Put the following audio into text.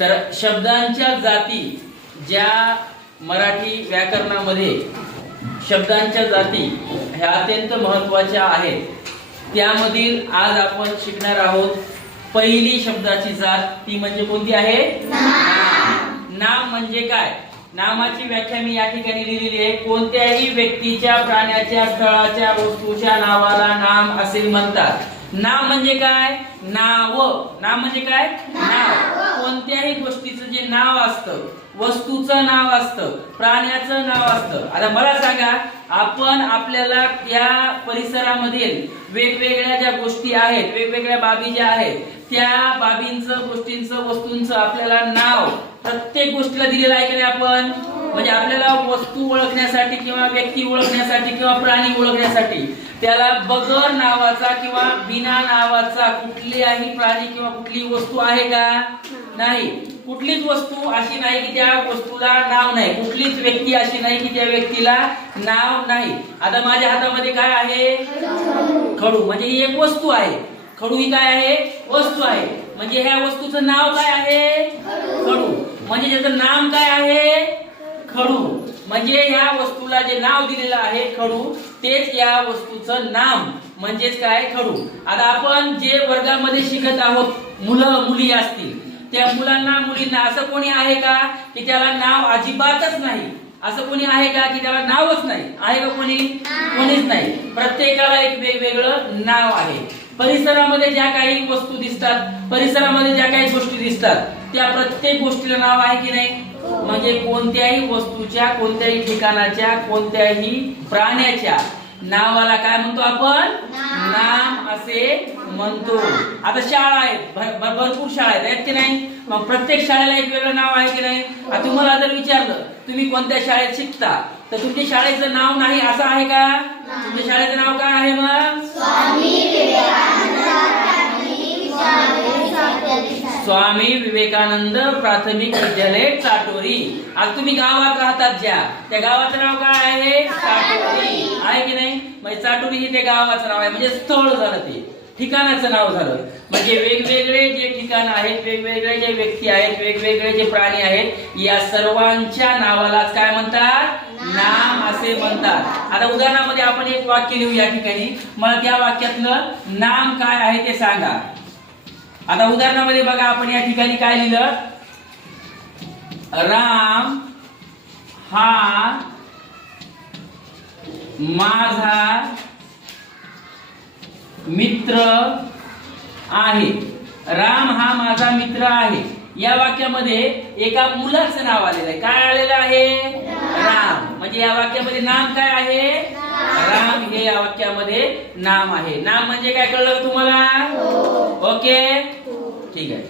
तर शब्दांच्या जाती ज्या मराठी व्याकरणामध्ये शब्दांच्या जाती ह्या अत्यंत महत्त्वाच्या आहेत. त्यामधील आज आपण शिकणार आहोत पहिली शब्दाची जात ती म्हणजे कोणती आहे? नाम. नाम म्हणजे काय? नामाची व्याख्या मी या ठिकाणी लिहिलेली आहे. कोणत्याही व्यक्तीच्या प्राण्याच्या स्थळाच्या वस्तूच्या नावाला नाम असे म्हणतात. नाम म्हणजे काय? नाव. नाम म्हणजे काय? नाव. कोणत्याही गोष्टीचं नाव असतं वस्तूचं नाव असतं प्राण्याचं नाव असतं. आता मला सांगा आपण आपल्याला या परिसरामधील वेगवेगळ्या ज्या गोष्टी आहेत वेगवेगळ्या बाबी ज्या आहेत त्या बाबींचं गोष्टींचं वस्तूंचं आपल्याला नाव प्रत्येक गोष्टीला दिलेलं आहे की नाही आपण? म्हणजे आपल्याला वस्तू ओळखण्यासाठी किंवा व्यक्ती ओळखण्यासाठी किंवा प्राणी ओळखण्यासाठी त्याला बगर नावाचा किंवा बिना नावाचा कुठलीही प्राणी किंवा कुठली वस्तू आहे का? नाही. कुठलीच वस्तू अशी नाही की त्या वस्तूला नाव नाही. कुठलीच व्यक्ती अशी नाही की त्या व्यक्तीला नाव नाही. आता माझ्या हातामध्ये काय आहे? खडू. म्हणजे ही एक वस्तू आहे. खडू ही काय आहे? वस्तू आहे. म्हणजे ह्या वस्तूचं नाव काय आहे? खडू. म्हणजे त्याचं नाम काय आहे? खडू. म्हणजे ह्या वस्तूला जे नाव दिलेलं आहे खडू तेच या वस्तूचं नाम. म्हणजेच काय? खडू. आता आपण जे वर्गामध्ये शिकत आहोत मुलं मुली असतील त्या मुलांना मुलींना असं कोणी आहे का की त्याला नाव अजिबातच नाही? असं कोणी आहे का की त्याला नावच नाही? आहे का कोणी? कोणीच नाही. प्रत्येकाला एक वेगवेगळं नाव आहे. परिसरामध्ये ज्या काही वस्तू दिसतात परिसरामध्ये ज्या काही गोष्टी दिसतात त्या प्रत्येक गोष्टीला नाव आहे की नाही? म्हणजे कोणत्याही वस्तूच्या कोणत्याही ठिकाणाच्या कोणत्याही प्राण्याच्या नावाला काय म्हणतो आपण? नाम. असे म्हणतो. आता शाळा आहेत. भर- भर- भरपूर शाळा आहेत. आहेत की नाही? मग प्रत्येक शाळेला एक वेगळं नाव आहे की नाही? तुम्हाला जर विचारलं तुम्ही कोणत्या शाळेत शिकता? तर तुमच्या शाळेचं नाव नाही असं आहे का? तुमच्या शाळेचं नाव काय आहे मग? स्वामी विवेकानंद प्राथमिक विद्यालय चाटोरी आज तुम्ही गावात राहतात ज्या त्या गावाचं नाव काय आहे? चाटोरी आहे की नाही? म्हणजे चाटोरी हे त्या गावाचं नाव आहे. म्हणजे स्थळ झालं ते. ठिकाणाचं नाव झालं. म्हणजे वेगवेगळे जे ठिकाण आहेत वेगवेगळे जे व्यक्ती आहेत वेगवेगळे जे प्राणी आहेत या सर्वांच्या नावालाच काय म्हणतात? नाम असे म्हणतात. आता उदाहरणामध्ये आपण एक वाक्य लिहू या ठिकाणी. मला त्या वाक्यातलं नाम काय आहे ते सांगा. आता उदाहरणामध्ये बघा आपण या ठिकाणी काय लिहिलं? राम हा माझा मित्र आहे. राम हा माझा मित्र आहे. या वाक्यामध्ये एका मुलाचं नाव आलेलं आहे. काय आलेलं आहे? राम. म्हणजे या वाक्यामध्ये नाम काय आहे? राम हे या वाक्यामध्ये नाम आहे. नाम म्हणजे काय कळलं तुम्हाला? ओके? ठीक आहे.